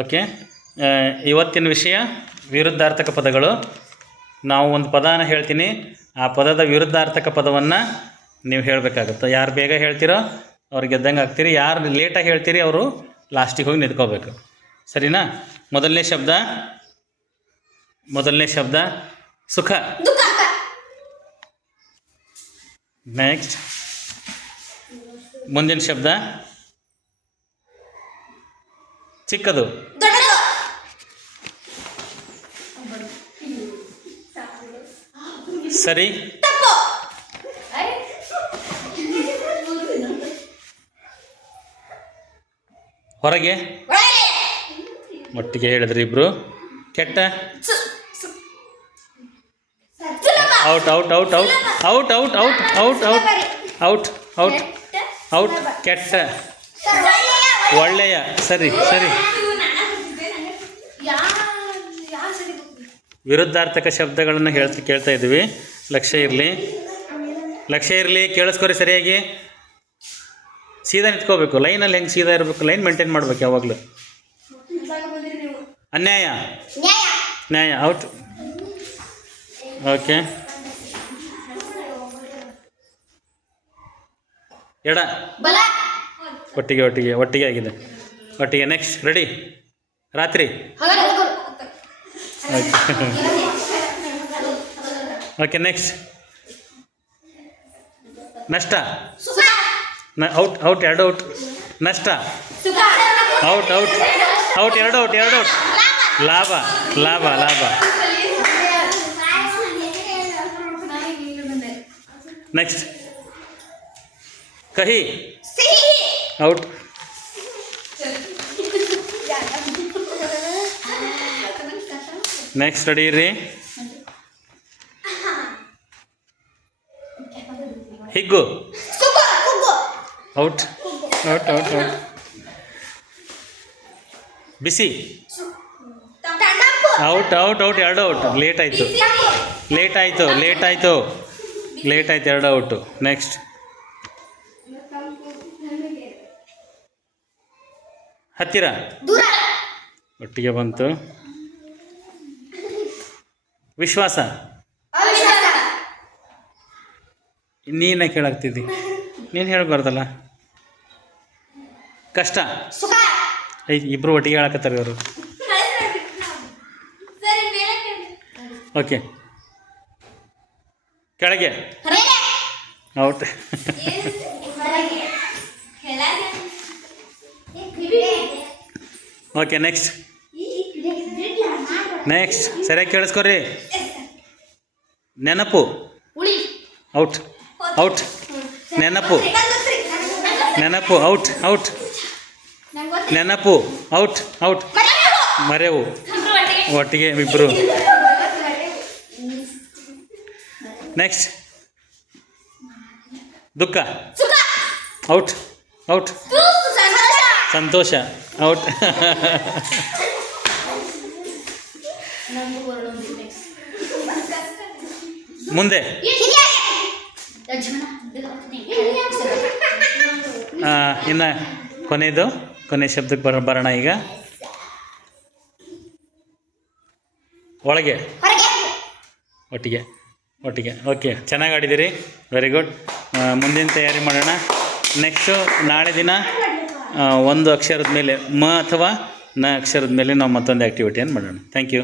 Okay. ಇವತ್ತಿನ ವಿಷಯ ವಿರುದ್ಧಾರ್ಥಕ ಪದಗಳು. ನಾವು ಒಂದು ಪದನ ಹೇಳ್ತೀನಿ, ಆ ಪದದ ವಿರುದ್ಧಾರ್ಥಕ ಪದವನ್ನು ನೀವು ಹೇಳಬೇಕಾಗುತ್ತೆ. ಯಾರು ಬೇಗ ಹೇಳ್ತೀರೋ ಅವ್ರಿಗೆ ಗೆದ್ದಂಗೆ ಆಗ್ತೀರಿ, ಯಾರು ಲೇಟಾಗಿ ಹೇಳ್ತೀರಿ ಅವರು ಲಾಸ್ಟಿಗೆ ಹೋಗಿ ನಿಂತ್ಕೋಬೇಕು. ಸರಿನಾ? ಮೊದಲನೇ ಶಬ್ದ ಸುಖ. ನೆಕ್ಸ್ಟ್ ಮುಂದಿನ ಶಬ್ದ ಚಿಕ್ಕದು. ಸರಿ. ಹೊರಗೆ ಒಟ್ಟಿಗೆ ಹೇಳಿದ್ರಿ ಇಬ್ರು. ಕೆಟ್ಟ. Out out out out out out out out out out out ಕೆಟ್ಟ. ಒಳ್ಳೆಯ. ಸರಿ ಸರಿ. ವಿರುದ್ಧಾರ್ಥಕ ಶಬ್ದಗಳನ್ನು ಕೇಳ್ತಾ ಇದ್ದೀವಿ. ಲಕ್ಷ್ಯ ಇರಲಿ, ಕೇಳಿಸ್ಕೊರಿ ಸರಿಯಾಗಿ. ಸೀದಾ ನಿಂತ್ಕೋಬೇಕು. ಲೈನಲ್ಲಿ ಹೆಂಗೆ ಸೀದಾ ಇರಬೇಕು, ಲೈನ್ ಮೇಂಟೈನ್ ಮಾಡ್ಬೇಕು ಯಾವಾಗಲೂ. ಅನ್ಯಾಯ. ನ್ಯಾಯ. ಔಟ್. ಓಕೆ. ಎಡ. ಒಟ್ಟಿಗೆ ಆಗಿದೆ. ಒಟ್ಟಿಗೆ. ನೆಕ್ಸ್ಟ್. ರೆಡಿ. ರಾತ್ರಿ. ಓಕೆ. ನೆಕ್ಸ್ಟ್. ನಷ್ಟ. ಔಟ್. ಎರಡು ಔಟ್. ನಷ್ಟ. ಔಟ್ ಎರಡು ಔಟ್. ಲಾಭ. ನೆಕ್ಸ್ಟ್. ಕಹಿ. ಔಟ್. ನೆಕ್ಸ್ಟ್. ರೆಡಿ ಇರ್ರಿ. ಹಿಗ್ಗು. ಔಟ್. ಬಿಸಿ. ಔಟ್. ಎರಡು ಔಟ್. ಲೇಟ್ ಆಯಿತು. ಎರಡು ಔಟು. ನೆಕ್ಸ್ಟ್. ಹತ್ತಿರ. ಒಟ್ಟಿಗೆ ಬಂತು. ವಿಶ್ವಾಸ. ನೀನೇ ಕೇಳಾಗ್ತಿದ್ದಿ, ನೀನು ಹೇಳಬಾರ್ದಲ್ಲ. ಕಷ್ಟ. ಇಬ್ಬರು ಒಟ್ಟಿಗೆ ಹೇಳಕತ್ತಾರೆ ಇವರು. ಓಕೆ. ಕೆಳಗೆ. ಔಟ್. ಓಕೆ. ನೆಕ್ಸ್ಟ್. ಸರಿಯಾಗಿ ಕೇಳಿಸ್ಕೊರಿ. ನೆನಪು. ಔಟ್. ನೆನಪು. ಔಟ್. ನೆನಪು. ಔಟ್. ಮರೆವು. ಒಟ್ಟಿಗೆ ಇಬ್ಬರು. ನೆಕ್ಸ್ಟ್. ದುಃಖ. ಔಟ್. ಸಂತೋಷ. ಔಟ್. ಮುಂದೆ ಇನ್ನು ಕೊನೆ ಶಬ್ದಕ್ಕೆ ಬರೋಣ ಈಗ. ಒಳಗೆ. ಒಟ್ಟಿಗೆ. ಓಕೆ. ಚೆನ್ನಾಗಿ ಆಡಿದ್ದೀರಿ. Very good. ಮುಂದಿನ ತಯಾರಿ ಮಾಡೋಣ. ನೆಕ್ಸ್ಟು ನಾಳೆ ದಿನ ಒಂದು ಅಕ್ಷರದ ಮೇಲೆ ಮ ಅಥವಾ ನ ಅಕ್ಷರದ ಮೇಲೆ ನಾವು ಮತ್ತೊಂದು ಆ್ಯಕ್ಟಿವಿಟಿಯನ್ನು ಮಾಡೋಣ. Thank you.